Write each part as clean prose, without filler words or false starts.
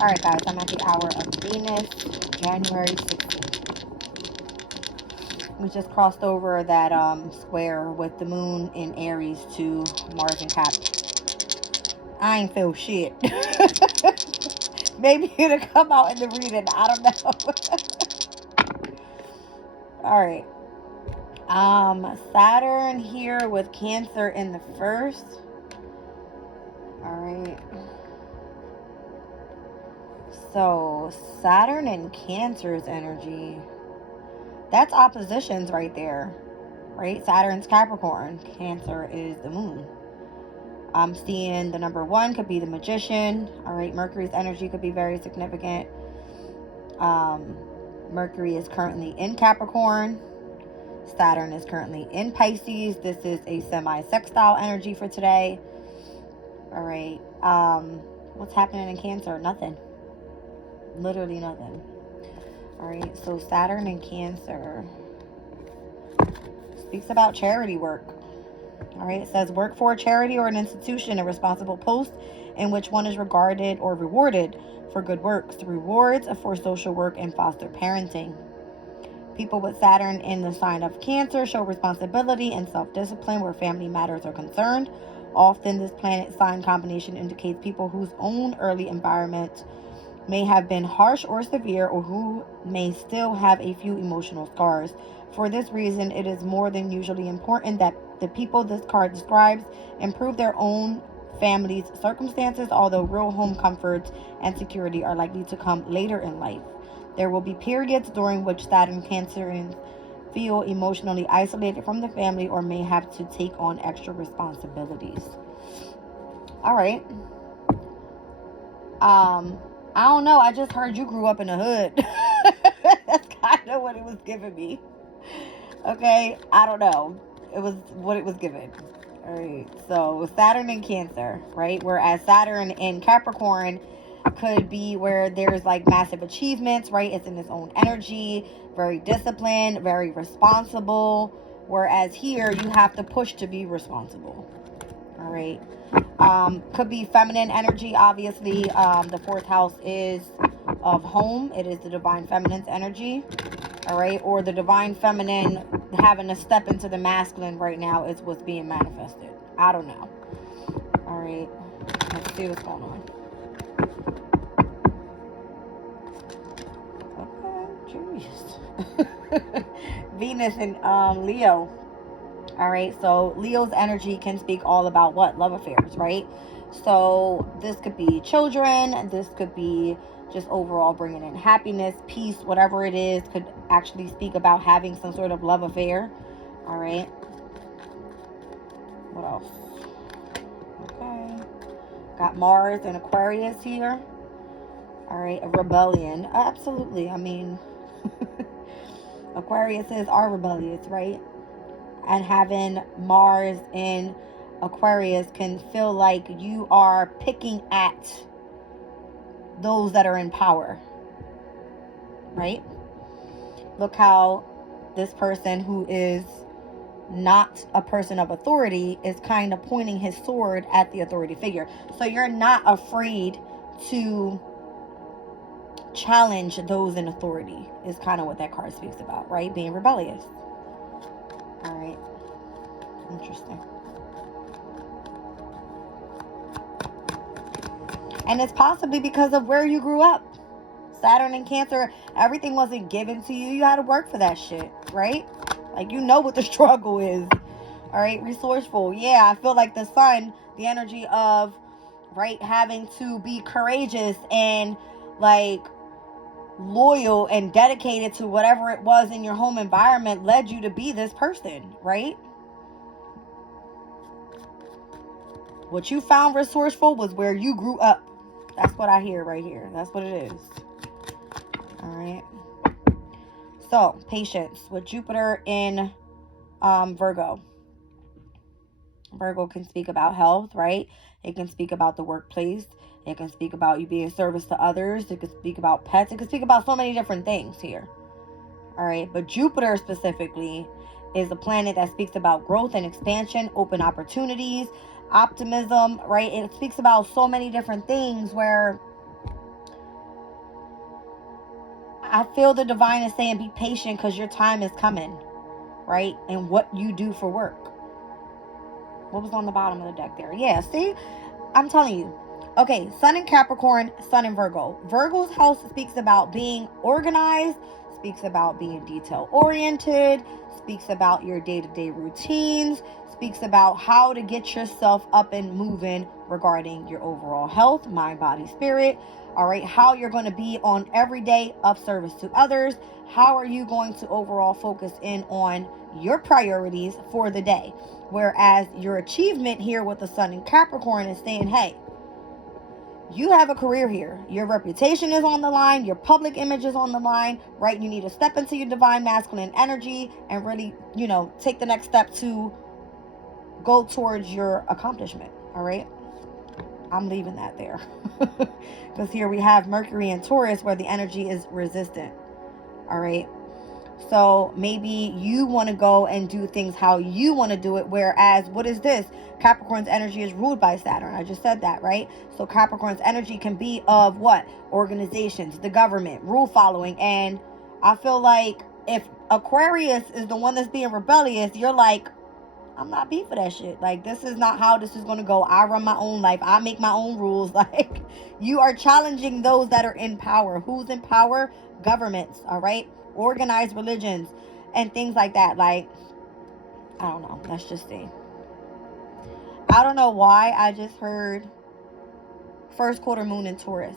All right, guys, I'm at the hour of Venus, January 16th. We just crossed over that square with the moon in Aries to Mars and Cap. I ain't feel shit. Maybe it'll come out in the reading. I don't know. All right. Saturn here with Cancer in the first. All right. So Saturn and Cancer's energy. That's oppositions right there. Right? Saturn's Capricorn. Cancer is the moon. I'm seeing the number 1 could be the Magician. All right. Mercury's energy could be very significant. Mercury is currently in Capricorn. Saturn is currently in Pisces. This is a semi-sextile energy for today. All right. What's happening in Cancer? Nothing. Literally nothing. All right. So Saturn in Cancer speaks about charity work. All right. It says work for a charity or an institution, a responsible post in which one is regarded or rewarded for good works. The rewards for social work and foster parenting. People with Saturn in the sign of Cancer show responsibility and self-discipline where family matters are concerned. Often this planet sign combination indicates people whose own early environment may have been harsh or severe, or who may still have a few emotional scars. For this reason, it is more than usually important that the people this card describes improve their own family's circumstances, although real home comforts and security are likely to come later in life. There will be periods during which Saturn Cancerians feel emotionally isolated from the family or may have to take on extra responsibilities. All right. I don't know. I just heard you grew up in the hood. That's kind of what it was giving me. Okay. I don't know. It was what it was given. All right. So Saturn in Cancer, right? Whereas Saturn in Capricorn could be where there's like massive achievements, right? It's in its own energy, very disciplined, very responsible. Whereas here you have to push to be responsible. All right. Could be feminine energy, obviously. The 4th house is of home. It is the divine feminine's energy. All right. Or the divine feminine having to step into the masculine right now is what's being manifested. I don't know. All right. Let's see what's going on. Venus and Leo. All right, so Leo's energy can speak all about what? Love affairs, right? So this could be children. This could be just overall bringing in happiness, peace, whatever it is. Could actually speak about having some sort of love affair. All right. What else? Okay. Got Mars and Aquarius here. All right, a rebellion. Absolutely. I mean, Aquariuses are rebellious, right? And having Mars in Aquarius can feel like you are picking at those that are in power, right? Look how this person who is not a person of authority is kind of pointing his sword at the authority figure. So you're not afraid to challenge those in authority is kind of what that card speaks about, right? Being rebellious. All right. Interesting. And it's possibly because of where you grew up. Saturn and Cancer, everything wasn't given to you. You had to work for that shit, right? Like, you know what the struggle is. All right. Resourceful. Yeah, I feel like the sun, the energy of, right, having to be courageous and like loyal and dedicated to whatever it was in your home environment led you to be this person, right? What you found resourceful was where you grew up. That's what I hear right here. That's what it is. All right. So, patience with Jupiter in Virgo. Virgo can speak about health, right? It can speak about the workplace. It can speak about you being of service to others. It can speak about pets. It can speak about so many different things here. All right. But Jupiter specifically is a planet that speaks about growth and expansion, open opportunities, optimism, right? It speaks about so many different things where I feel the divine is saying be patient because your time is coming, right? And what you do for work. What was on the bottom of the deck there? Yeah, see? I'm telling you. Okay, Sun in Capricorn, Sun in Virgo. Virgo's house speaks about being organized, speaks about being detail-oriented, speaks about your day-to-day routines, speaks about how to get yourself up and moving regarding your overall health, mind, body, spirit. All right, how you're going to be on every day of service to others. How are you going to overall focus in on your priorities for the day? Whereas your achievement here with the Sun in Capricorn is saying, hey, you have a career here. Your reputation is on the line. Your public image is on the line, right? You need to step into your divine masculine energy and really, take the next step to go towards your accomplishment, all right? I'm leaving that there. Because here we have Mercury and Taurus where the energy is resistant, all right? So maybe you want to go and do things how you want to do it. Whereas, what is this? Capricorn's energy is ruled by Saturn. I just said that, right? So Capricorn's energy can be of what? Organizations, the government, rule following. And I feel like if Aquarius is the one that's being rebellious, you're like, I'm not beat for that shit. Like, this is not how this is going to go. I run my own life. I make my own rules. Like, you are challenging those that are in power. Who's in power? Governments, all right? Organized religions and things like that. Like, I don't know. Let's just see. I don't know why I just heard first quarter moon in Taurus.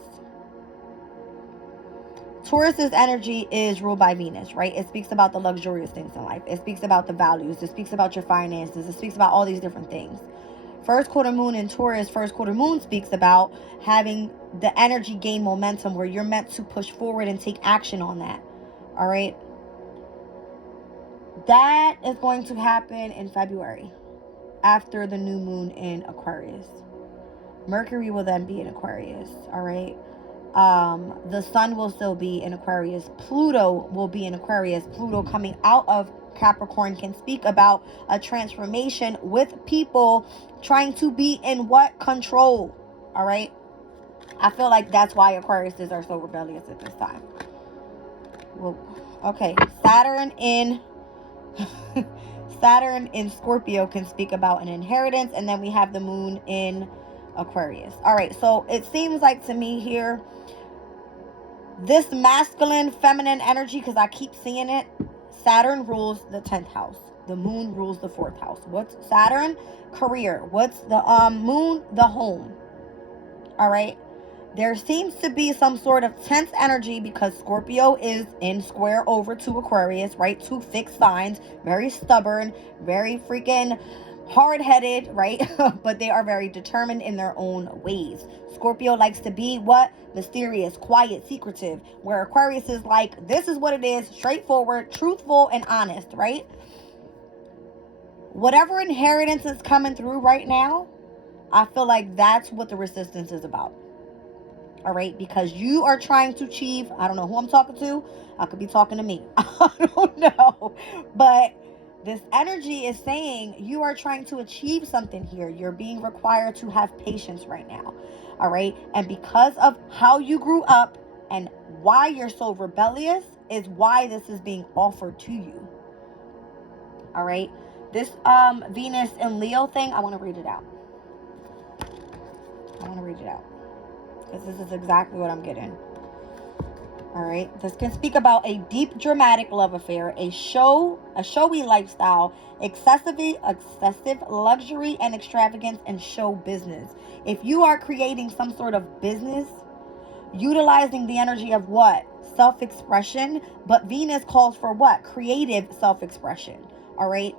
Taurus's energy is ruled by Venus, right? It speaks about the luxurious things in life. It speaks about the values. It speaks about your finances. It speaks about all these different things. First quarter moon in Taurus, first quarter moon speaks about having the energy gain momentum where you're meant to push forward and take action on that. All right. That is going to happen in February after the new moon in Aquarius. Mercury will then be in Aquarius. All right. The sun will still be in Aquarius. Pluto will be in Aquarius. Pluto coming out of Capricorn can speak about a transformation with people trying to be in what? Control. All right. I feel like that's why Aquariuses are so rebellious at this time. Well, okay. Saturn in Scorpio can speak about an inheritance, and then we have the moon in Aquarius. All right, so it seems like to me here, this masculine, feminine energy, because I keep seeing it, Saturn rules the 10th house. The moon rules the 4th house. What's Saturn? Career. What's the moon? The home. All right. There seems to be some sort of tense energy because Scorpio is in square over to Aquarius, right? Two fixed signs, very stubborn, very freaking hard-headed, right? But they are very determined in their own ways. Scorpio likes to be what? Mysterious, quiet, secretive. Where Aquarius is like, this is what it is, straightforward, truthful, and honest, right? Whatever inheritance is coming through right now, I feel like that's what the resistance is about. All right, because you are trying to achieve, I don't know who I'm talking to. I could be talking to me. I don't know. But this energy is saying you are trying to achieve something here. You're being required to have patience right now. All right. And because of how you grew up and why you're so rebellious is why this is being offered to you. All right. This Venus and Leo thing, I want to read it out. Because this is exactly what I'm getting. All right. This can speak about a deep, dramatic love affair, a showy lifestyle, excessive luxury and extravagance, and show business. If you are creating some sort of business, utilizing the energy of what? Self-expression. But Venus calls for what? Creative self-expression. All right.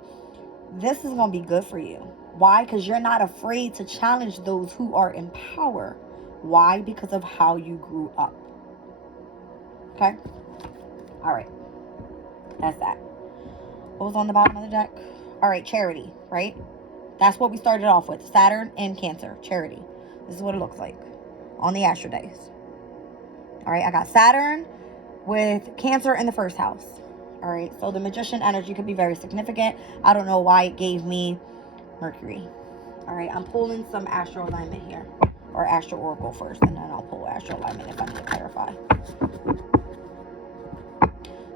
This is going to be good for you. Why? Because you're not afraid to challenge those who are in power. Why? Because of how you grew up. Okay? All right. That's that. What was on the bottom of the deck? All right, charity, right? That's what we started off with. Saturn and Cancer, charity. This is what it looks like on the Astro Days. All right, I got Saturn with Cancer in the first house. All right, so the Magician energy could be very significant. I don't know why it gave me Mercury. All right, I'm pulling some astro alignment here. Or astro oracle first, and then I'll pull astro alignment if I need to clarify.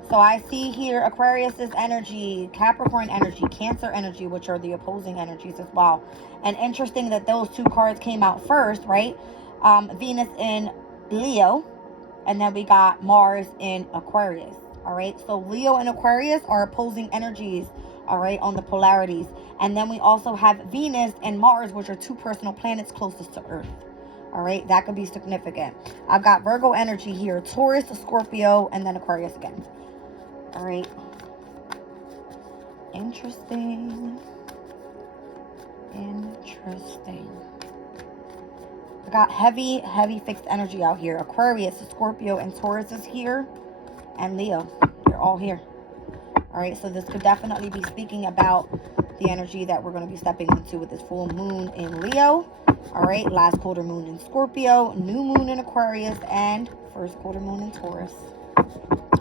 So I see here Aquarius's energy, Capricorn energy, Cancer energy, which are the opposing energies as well. And interesting that those two cards came out first, right? Venus in Leo, and then we got Mars in Aquarius. All right, so Leo and Aquarius are opposing energies, all right, on the polarities. And then we also have Venus and Mars, which are two personal planets closest to Earth. All right, that could be significant. I've got Virgo energy here, Taurus, Scorpio, and then Aquarius again. All right. Interesting. I got heavy fixed energy out here. Aquarius, Scorpio, and Taurus is here. And Leo. They're all here. All right. So this could definitely be speaking about the energy that we're going to be stepping into with this full moon in Leo. All right. Last quarter moon in Scorpio. New moon in Aquarius. And first quarter moon in Taurus.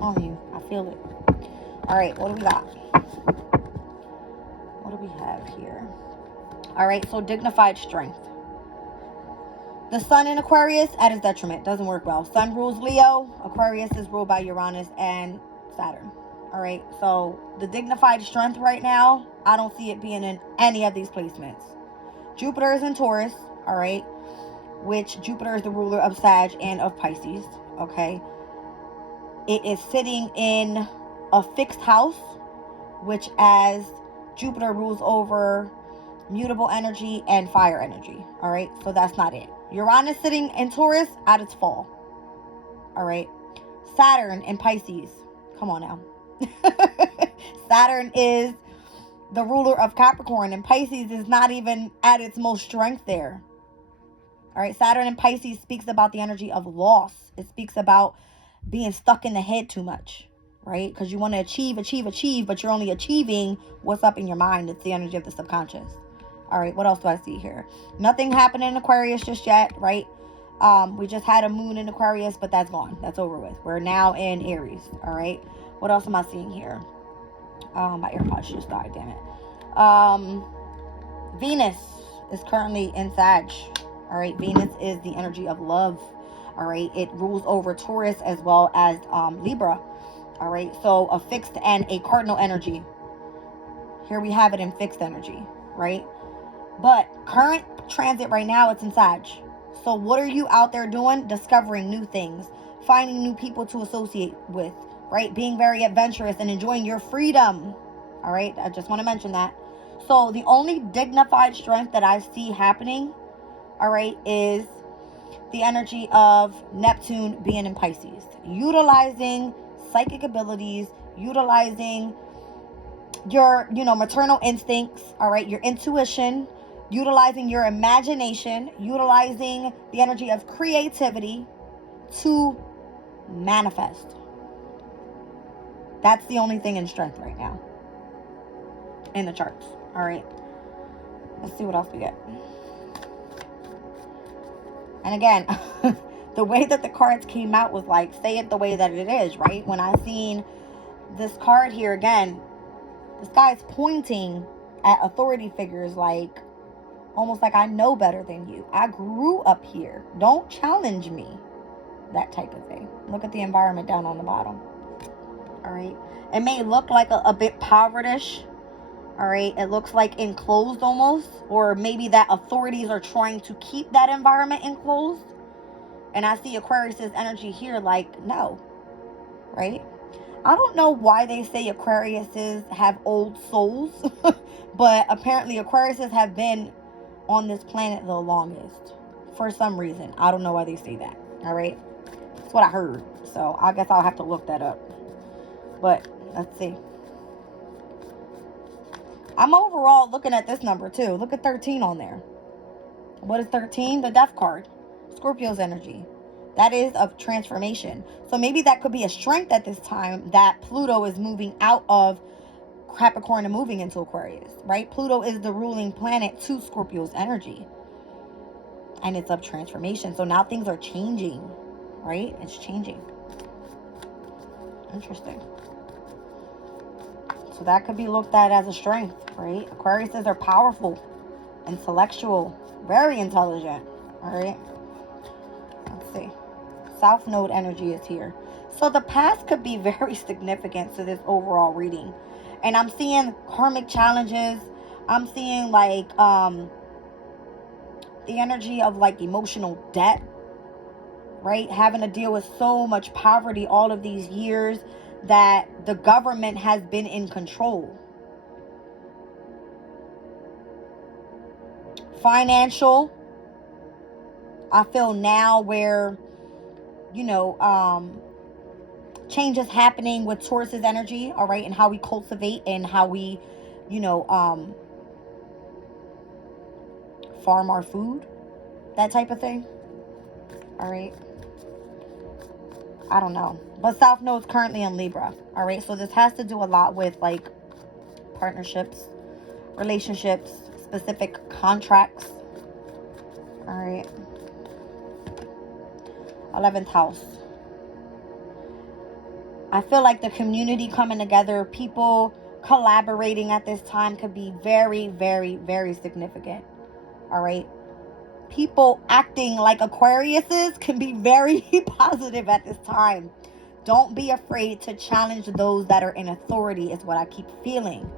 On you. I feel it. All right, what do we got? What do we have here? All right, so dignified strength. The sun in Aquarius at its detriment. Doesn't work well. Sun rules Leo. Aquarius is ruled by Uranus and Saturn. All right, so the dignified strength right now, I don't see it being in any of these placements. Jupiter is in Taurus, all right, which Jupiter is the ruler of Sag and of Pisces, okay? It is sitting in a fixed house, which as Jupiter rules over mutable energy and fire energy. All right, so that's not it. Uranus sitting in Taurus at its fall. All right, Saturn in Pisces. Come on now. Saturn is the ruler of Capricorn, and Pisces is not even at its most strength there. All right, Saturn in Pisces speaks about the energy of loss. It speaks about being stuck in the head too much. Right? Because you want to achieve, but you're only achieving what's up in your mind. It's the energy of the subconscious. All right, what else do I see here? Nothing happened in Aquarius just yet, right? We just had a moon in Aquarius, but that's gone. That's over with. We're now in Aries, all right? What else am I seeing here? My AirPods just died, damn it. Venus is currently in Sag, all right? Venus is the energy of love, all right? It rules over Taurus as well as Libra. All right, so a fixed and a cardinal energy. Here we have it in fixed energy, right? But current transit right now, it's in Sag. So what are you out there doing? Discovering new things, finding new people to associate with, right? Being very adventurous and enjoying your freedom. All right, I just want to mention that. So the only dignified strength that I see happening, all right, is the energy of Neptune being in Pisces. Utilizing psychic abilities, utilizing your, maternal instincts, all right, your intuition, utilizing your imagination, utilizing the energy of creativity to manifest. That's the only thing in strength right now in the charts, all right? Let's see what else we get. And again, the way that the cards came out was like, say it the way that it is, right? When I seen this card here again, this guy's pointing at authority figures like, almost like I know better than you. I grew up here. Don't challenge me. That type of thing. Look at the environment down on the bottom. All right. It may look like a bit poverty-ish. All right. It looks like enclosed almost. Or maybe that authorities are trying to keep that environment enclosed. And I see Aquarius's energy here like, no. Right? I don't know why they say Aquariuses have old souls. But apparently Aquariuses have been on this planet the longest. For some reason. I don't know why they say that. All right? That's what I heard. So I guess I'll have to look that up. But let's see. I'm overall looking at this number too. Look at 13 on there. What is 13? The death card. Scorpio's energy. That is of transformation. So maybe that could be a strength at this time that Pluto is moving out of Capricorn and moving into Aquarius, right? Pluto is the ruling planet to Scorpio's energy. And it's of transformation. So now things are changing, right? It's changing. Interesting. So that could be looked at as a strength, right? Aquariuses are powerful, intellectual, very intelligent, all right? Let's see. South Node energy is here. So the past could be very significant to this overall reading. And I'm seeing karmic challenges. I'm seeing like the energy of like emotional debt, right? Having to deal with so much poverty all of these years that the government has been in control. Financial, I feel now where, you know, changes happening with Taurus's energy, all right, and how we cultivate and how we, you know, farm our food, that type of thing, all right. I don't know, but South Node's currently in Libra, all right, so this has to do a lot with like partnerships, relationships, specific contracts, all right. 11th house. I feel like the community coming together, people collaborating at this time could be very, very, very significant. All right. People acting like Aquariuses can be very positive at this time. Don't be afraid to challenge those that are in authority is what I keep feeling.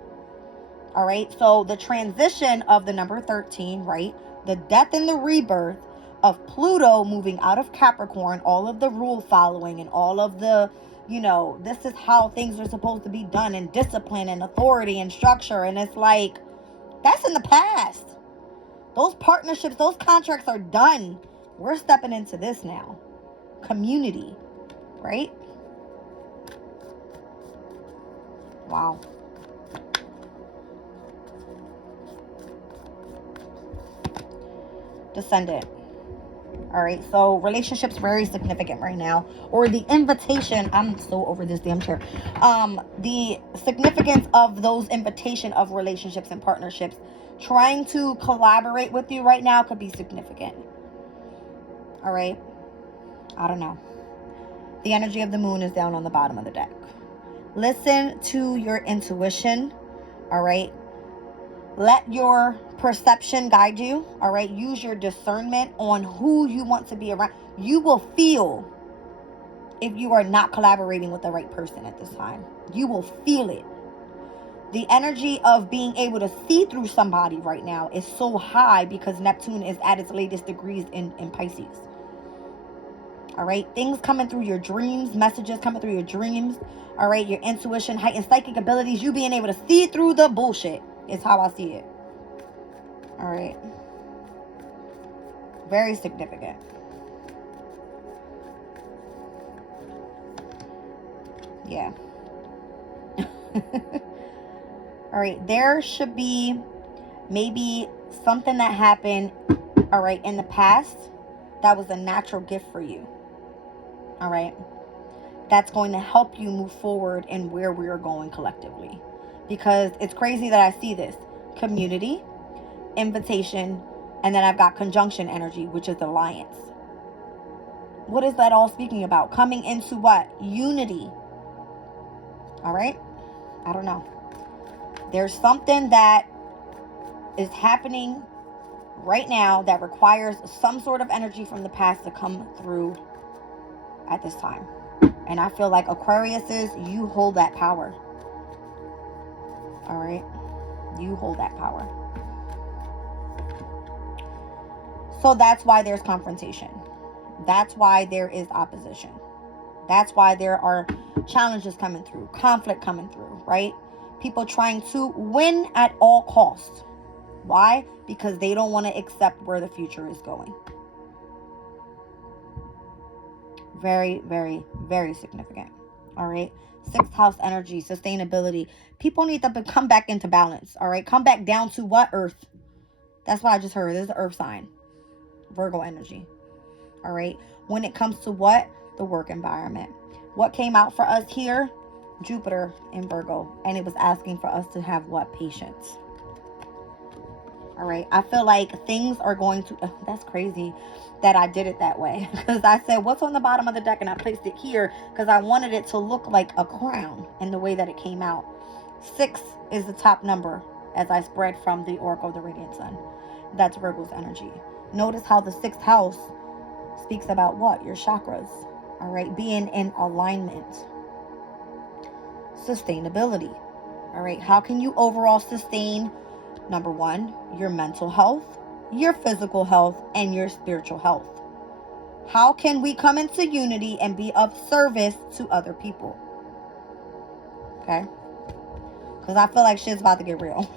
All right. So the transition of the number 13, right? The death and the rebirth of Pluto moving out of Capricorn, all of the rule following and all of the, you know, this is how things are supposed to be done, and discipline and authority and structure. And it's like, that's in the past. Those partnerships, those contracts are done. We're stepping into this now. Community, right? Wow. Descendant. All right, so relationships very significant right now, or the invitation. I'm so over this damn chair. The significance of those invitation of relationships and partnerships trying to collaborate with you right now could be significant. All right, I don't know. The energy of the moon is down on the bottom of the deck. Listen to your intuition. All right. Let your perception guide you, all right? Use your discernment on who you want to be around. You will feel if you are not collaborating with the right person at this time. You will feel it. The energy of being able to see through somebody right now is so high because Neptune is at its latest degrees in Pisces. All right? Things coming through your dreams, messages coming through your dreams, all right? Your intuition, heightened psychic abilities, you being able to see through the bullshit is how I see it. All right. Very significant. Yeah. All right. There should be maybe something that happened, all right, in the past that was a natural gift for you. All right. That's going to help you move forward in where we are going collectively. Because it's crazy that I see this. Community, invitation, and then I've got conjunction energy, which is alliance. What is that all speaking about? Coming into what? Unity. All right? I don't know. There's something that is happening right now that requires some sort of energy from the past to come through at this time. And I feel like Aquariuses, you hold that power. All right? You hold that power. So that's why there's confrontation. That's why there is opposition. That's why there are challenges coming through, conflict coming through, right? People trying to win at all costs. Why? Because they don't want to accept where the future is going. Very, very, very significant. All right. 6th house energy, sustainability. People need to come back into balance. All right. Come back down to what? Earth. That's what I just heard. This is the earth sign. Virgo energy. All right. When it comes to what? The work environment. What came out for us here? Jupiter in Virgo. And it was asking for us to have what? Patience. All right. I feel like things are going to... that's crazy that I did it that way. Because I said, what's on the bottom of the deck? And I placed it here because I wanted it to look like a crown in the way that it came out. 6 is the top number as I spread from the Oracle of the Radiant Sun. That's Virgo's energy. Notice how the 6th house speaks about what? Your chakras. All right, being in alignment. Sustainability. All right, how can you overall sustain, number one, your mental health, your physical health, and your spiritual health? How can we come into unity and be of service to other people? Okay, because I feel like shit's about to get real.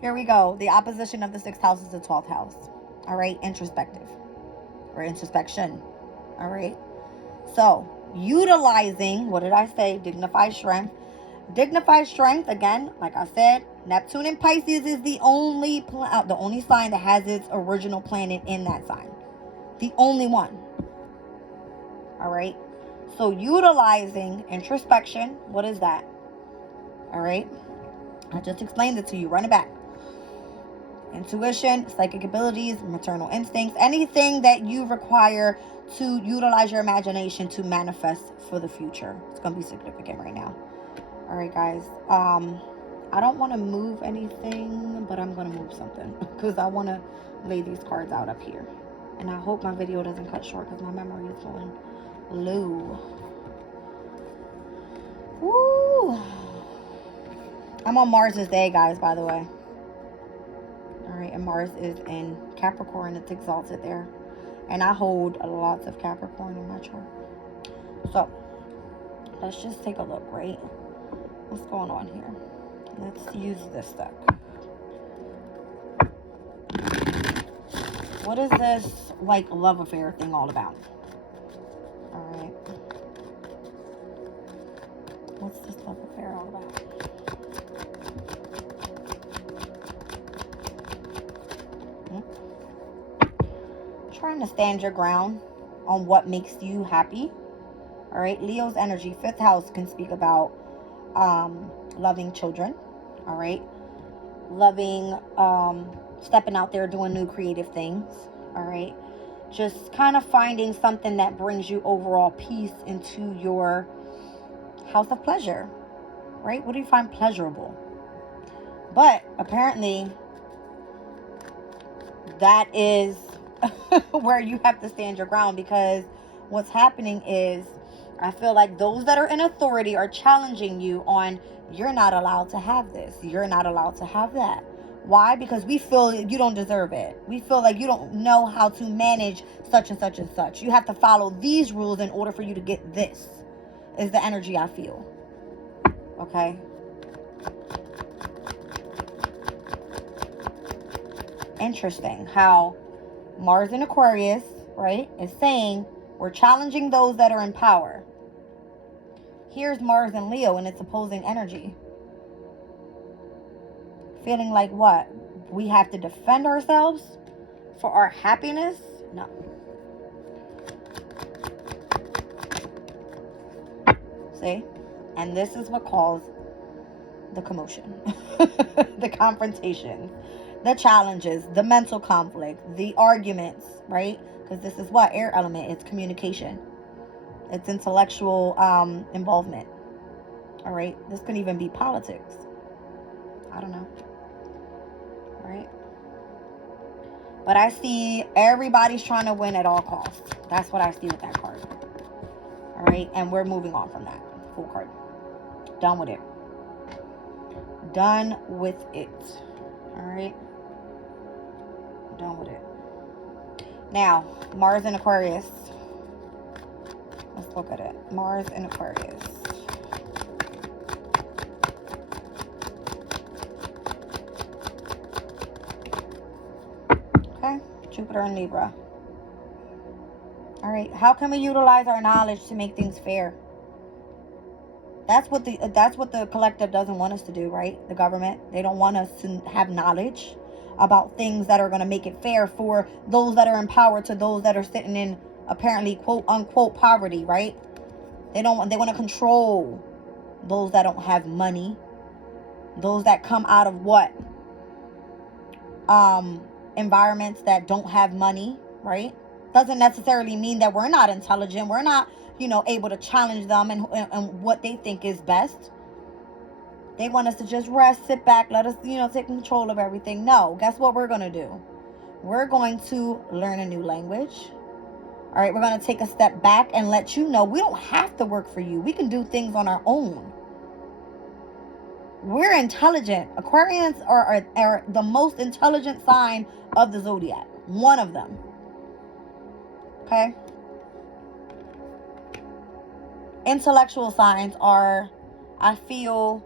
Here we go. The opposition of the 6th house is the 12th house. All right, introspective or introspection. All right, so utilizing, what did I say? Dignified strength. Dignified strength, again, like I said, Neptune in Pisces is the only sign that has its original planet in that sign. The only one. All right. So utilizing introspection, what is that? All right. I just explained it to you. Run it back. Intuition, psychic abilities, maternal instincts, anything that you require to utilize your imagination to manifest for the future. It's going to be significant right now. All right, guys. I don't want to move anything, but I'm going to move something because I want to lay these cards out up here. And I hope my video doesn't cut short because my memory is going low. Woo! I'm on Mars's day, guys, by the way. All right, and Mars is in Capricorn. It's exalted there. And I hold lots of Capricorn in my chart. So, let's just take a look, right? What's going on here? Let's use this deck. What is this, like, love affair thing all about? All right. What's this love affair all about? Trying to stand your ground on what makes you happy. All right. Leo's energy, 5th house, can speak about loving children. All right. Loving, stepping out there, doing new creative things. All right. Just kind of finding something that brings you overall peace into your house of pleasure. Right. What do you find pleasurable? But apparently that is where you have to stand your ground, because what's happening is I feel like those that are in authority are challenging you on, you're not allowed to have this. You're not allowed to have that. Why? Because we feel you don't deserve it. We feel like you don't know how to manage such and such and such. You have to follow these rules in order for you to get this, is the energy I feel. Okay? Interesting how Mars in Aquarius, right, is saying we're challenging those that are in power. Here's Mars in Leo and its opposing energy. Feeling like what? We have to defend ourselves for our happiness? No. See? And this is what caused the commotion, the confrontation, the challenges, the mental conflict, the arguments, right? Because this is what? Air element. It's communication. It's intellectual involvement. All right? This could even be politics. I don't know. All right? But I see everybody's trying to win at all costs. That's what I see with that card. All right? And we're moving on from that. Full card. Done with it. Done with it. All right? Done with it. Now, Mars in Aquarius. Let's look at it. Mars in Aquarius. Okay, Jupiter in Libra. All right, how can we utilize our knowledge to make things fair? That's what the collective doesn't want us to do, right? The government, they don't want us to have knowledge about things that are going to make it fair for those that are in power to those that are sitting in apparently quote unquote poverty, right? They want to control those that don't have money, those that come out of what environments that don't have money, right? Doesn't necessarily mean that we're not intelligent, we're not, able to challenge them and what they think is best. They want us to just rest, sit back, let us, take control of everything. No, guess what we're going to do? We're going to learn a new language. All right, we're going to take a step back and let you know we don't have to work for you. We can do things on our own. We're intelligent. Aquarians are the most intelligent sign of the zodiac. One of them. Okay? Intellectual signs are, I feel,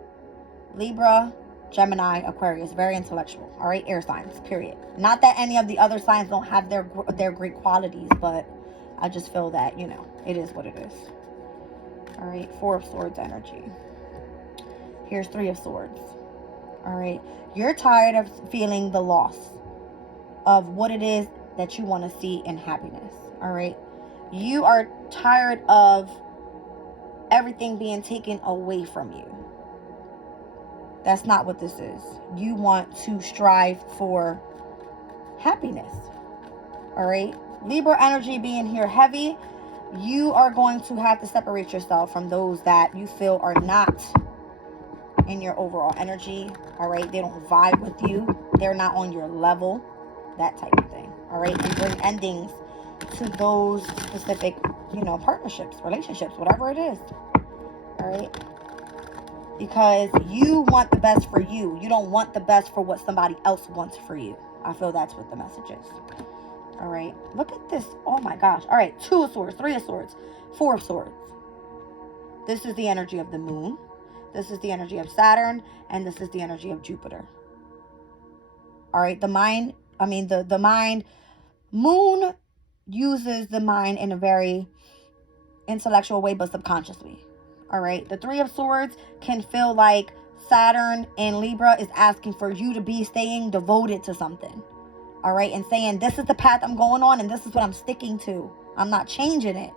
Libra, Gemini, Aquarius. Very intellectual. All right? Air signs, period. Not that any of the other signs don't have their great qualities, but I just feel that, you know, it is what it is. All right? Four of Swords energy. Here's Three of Swords. All right? You're tired of feeling the loss of what it is that you want to see in happiness. All right? You are tired of everything being taken away from you. That's not what this is. You want to strive for happiness. All right? Libra energy being here heavy, you are going to have to separate yourself from those that you feel are not in your overall energy. All right? They don't vibe with you. They're not on your level. That type of thing. All right? And bring endings to those specific, you know, partnerships, relationships, whatever it is. All right? Because you want the best for you. You don't want the best for what somebody else wants for you. I feel that's what the message is. All right. Look at this. Oh my gosh. All right. Two of Swords, Three of Swords, Four of Swords. This is the energy of the moon. This is the energy of Saturn. And this is the energy of Jupiter. All right. The mind, moon uses the mind in a very intellectual way, but subconsciously. All right. The Three of Swords can feel like Saturn in Libra is asking for you to be staying devoted to something. All right. And saying, this is the path I'm going on and this is what I'm sticking to. I'm not changing it.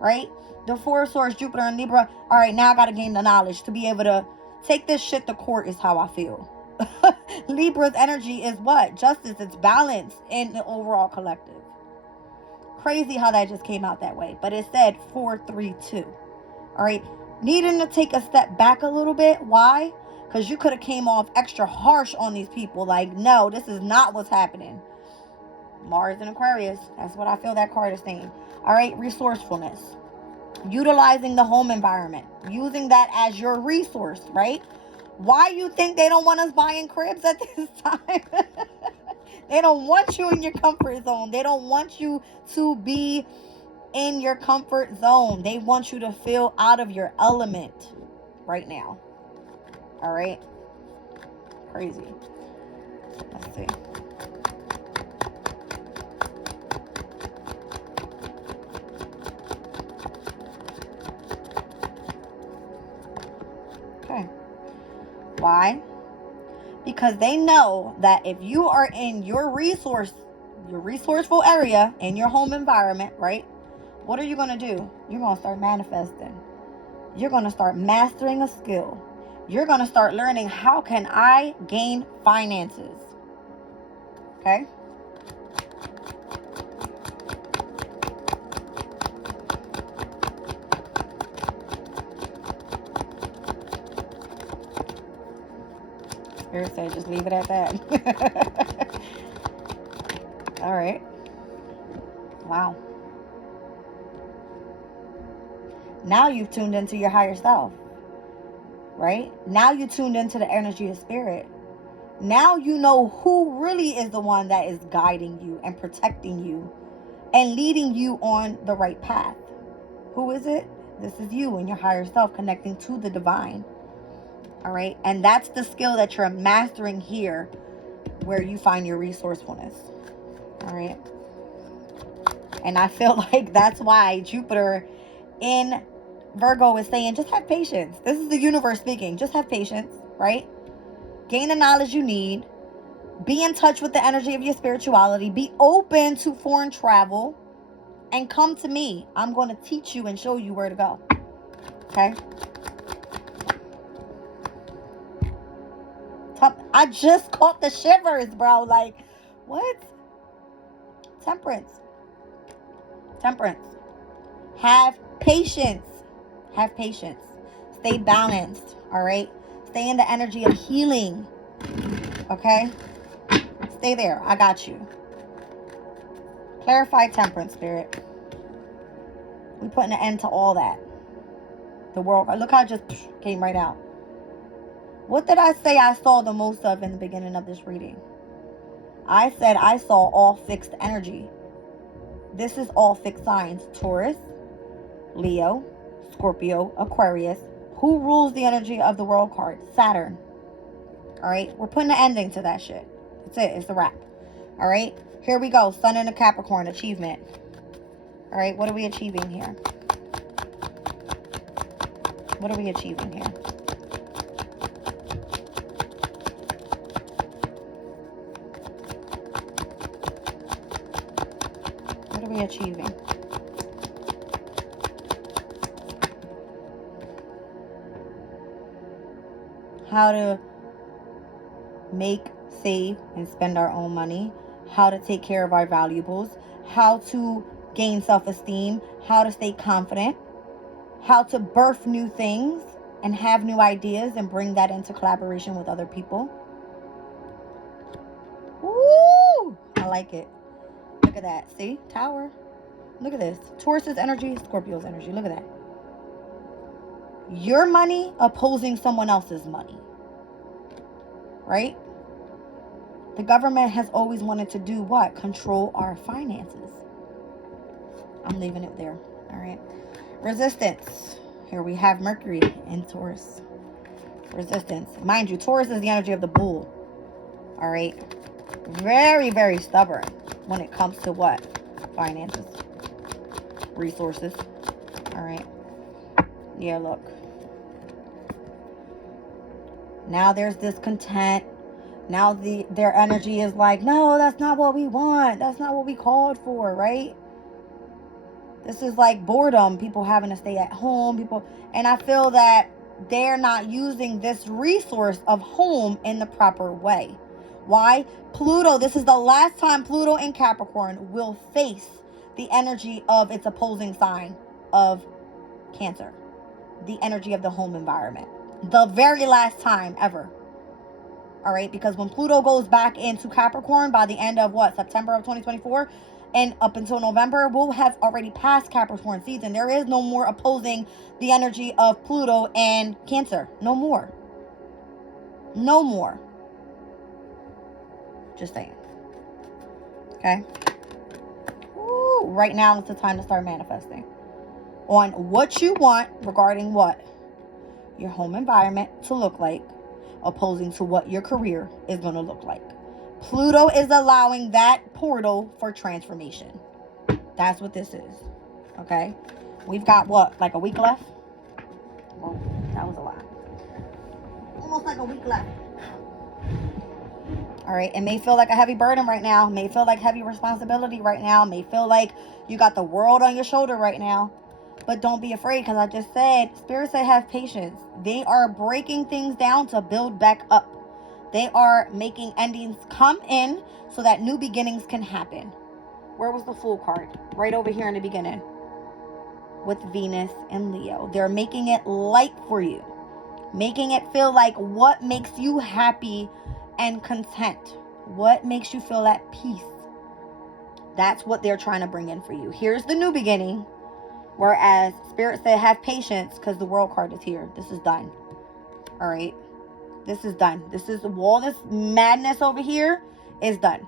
Right. The Four of Swords, Jupiter and Libra. All right. Now I got to gain the knowledge to be able to take this shit to court is how I feel. Libra's energy is what? Justice. It's balance in the overall collective. Crazy how that just came out that way. But it said 4-3-2. All right. Needing to take a step back a little bit. Why? Because you could have came off extra harsh on these people. Like, no, this is not what's happening. Mars and Aquarius. That's what I feel that card is saying. All right. Resourcefulness. Utilizing the home environment. Using that as your resource, right? Why you think they don't want us buying cribs at this time? They don't want you in your comfort zone. They don't want you to be in your comfort zone. They want you to feel out of your element right now. All right? Crazy. Let's see. Okay. Why? Because they know that if you are in your resourceful area, in your home environment, right? What are you going to do? You're going to start manifesting. You're going to start mastering a skill. You're going to start learning, how can I gain finances? Okay? Spirit said, just leave it at that. All right. Wow. Now you've tuned into your higher self, right? Now you tuned into the energy of spirit. Now you know who really is the one that is guiding you and protecting you and leading you on the right path. Who is it? This is you and your higher self connecting to the divine. All right. And that's the skill that you're mastering here, where you find your resourcefulness. All right. And I feel like that's why Jupiter in Virgo is saying, just have patience. This is the universe speaking. Just have patience, right? Gain the knowledge you need. Be in touch with the energy of your spirituality. Be open to foreign travel. And come to me. I'm going to teach you and show you where to go. Okay? I just caught the shivers, bro. Like, what? Temperance. Temperance. Have patience. Have patience. Stay balanced. All right? Stay in the energy of healing. Okay? Stay there. I got you. Clarify temperance, spirit. We putting an end to all that. The world, look how it just came right out. What did I say I saw the most of in the beginning of this reading? I said I saw all fixed energy. This is all fixed signs. Taurus, Leo, Scorpio, Aquarius. Who rules the energy of the world card? Saturn. All right, we're putting an ending to that shit. That's it. It's a wrap. All right, here we go. Sun in a Capricorn, achievement. All right, what are we achieving here? What are we achieving here? What are we achieving? How to make, save, and spend our own money. How to take care of our valuables. How to gain self-esteem. How to stay confident. How to birth new things and have new ideas and bring that into collaboration with other people. Woo! I like it. Look at that. See? Tower. Look at this. Taurus's energy, Scorpio's energy. Look at that. Your money opposing someone else's money. Right? The government has always wanted to do what? Control our finances. I'm leaving it there. All right. Resistance. Here we have Mercury in Taurus. Resistance. Mind you, Taurus is the energy of the bull. All right. Very, very stubborn when it comes to what? Finances. Resources. All right. Yeah, look. Now there's discontent. Now their energy is like, no, that's not what we want. That's not what we called for, right? This is like boredom. People having to stay at home. And I feel that they're not using this resource of home in the proper way. Why? Pluto, this is the last time Pluto in Capricorn will face the energy of its opposing sign of Cancer. The energy of the home environment. The very last time ever. All right, because when Pluto goes back into Capricorn by the end of what? September of 2024 and up until November, we'll have already passed Capricorn season. There is no more opposing the energy of Pluto and Cancer. No more. No more. Just saying. Okay. Ooh, right now is the time to start manifesting on what you want regarding what your home environment to look like, opposing to what your career is going to look like. Pluto is allowing that portal for transformation. That's what this is. Okay. We've got what? Like a week left? Well, that was a lot. Almost like a week left. All right. It may feel like a heavy burden right now. It may feel like heavy responsibility right now. It may feel like you got the world on your shoulder right now. But don't be afraid, because I just said, Spirit said have patience. They are breaking things down to build back up. They are making endings come in so that new beginnings can happen. Where was the Fool card? Right over here in the beginning. With Venus and Leo. They're making it light for you. Making it feel like what makes you happy and content. What makes you feel at peace. That's what they're trying to bring in for you. Here's the new beginning. Whereas Spirit said have patience because the World card is here. This is done. All right. This is done. This is all this madness over here is done.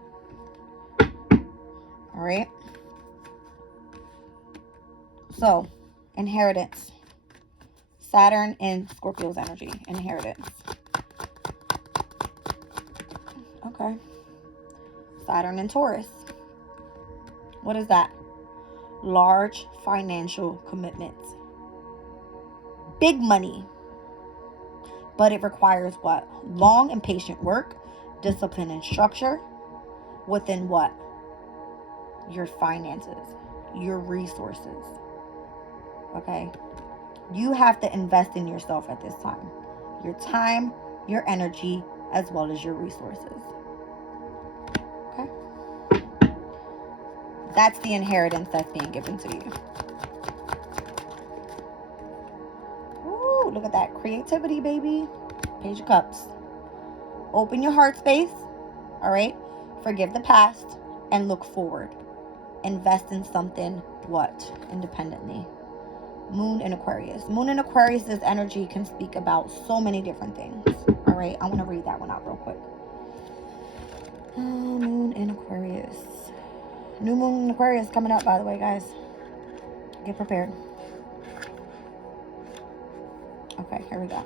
All right. So, inheritance. Saturn in Scorpio's energy. Inheritance. Okay. Saturn in Taurus. What is that? Large financial commitments. Big money. But it requires what? Long and patient work, discipline and structure within what? Your finances, your resources. Okay? You have to invest in yourself at this time. Your time, your energy, as well as your resources. Okay? That's the inheritance that's being given to you. Ooh, look at that. Creativity, baby. Page of Cups. Open your heart space. All right? Forgive the past and look forward. Invest in something, what? Independently. Moon in Aquarius. Moon in Aquarius's energy can speak about so many different things. All right, I want to read that one out real quick. Moon in Aquarius. New moon in Aquarius coming up, by the way, guys. Get prepared. Okay, here we go.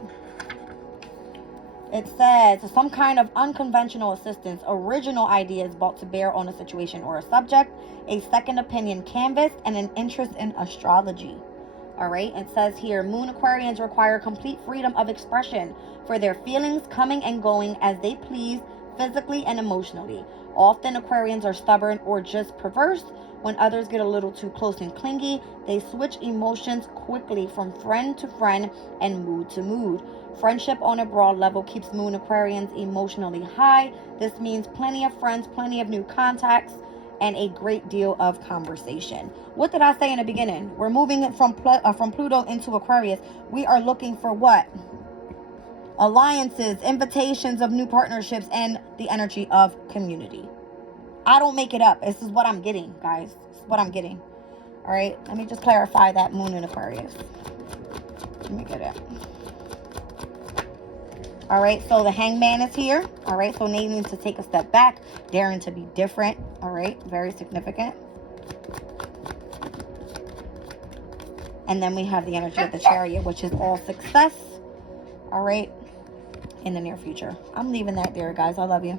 It says, some kind of unconventional assistance, original ideas brought to bear on a situation or a subject, a second opinion canvassed, and an interest in astrology. All right, it says here, Moon Aquarians require complete freedom of expression for their feelings, coming and going as they please, physically and emotionally. Often Aquarians are stubborn or just perverse. When others get a little too close and clingy, they switch emotions quickly from friend to friend and mood to mood. Friendship on a broad level keeps Moon Aquarians emotionally high. This means plenty of friends, plenty of new contacts, and a great deal of conversation. What did I say in the beginning? We're moving from Pluto into Aquarius. We are looking for what? Alliances, invitations of new partnerships, and the energy of community. I don't make it up. This is what I'm getting, guys. This is what I'm getting. All right, let me just clarify that Moon in Aquarius. Let me get it. All right, so the Hangman is here. All right, so needing to take a step back, daring to be different. All right, very significant. And then we have the energy of the Chariot, which is all success. All right, in the near future. I'm leaving that there, guys. I love you.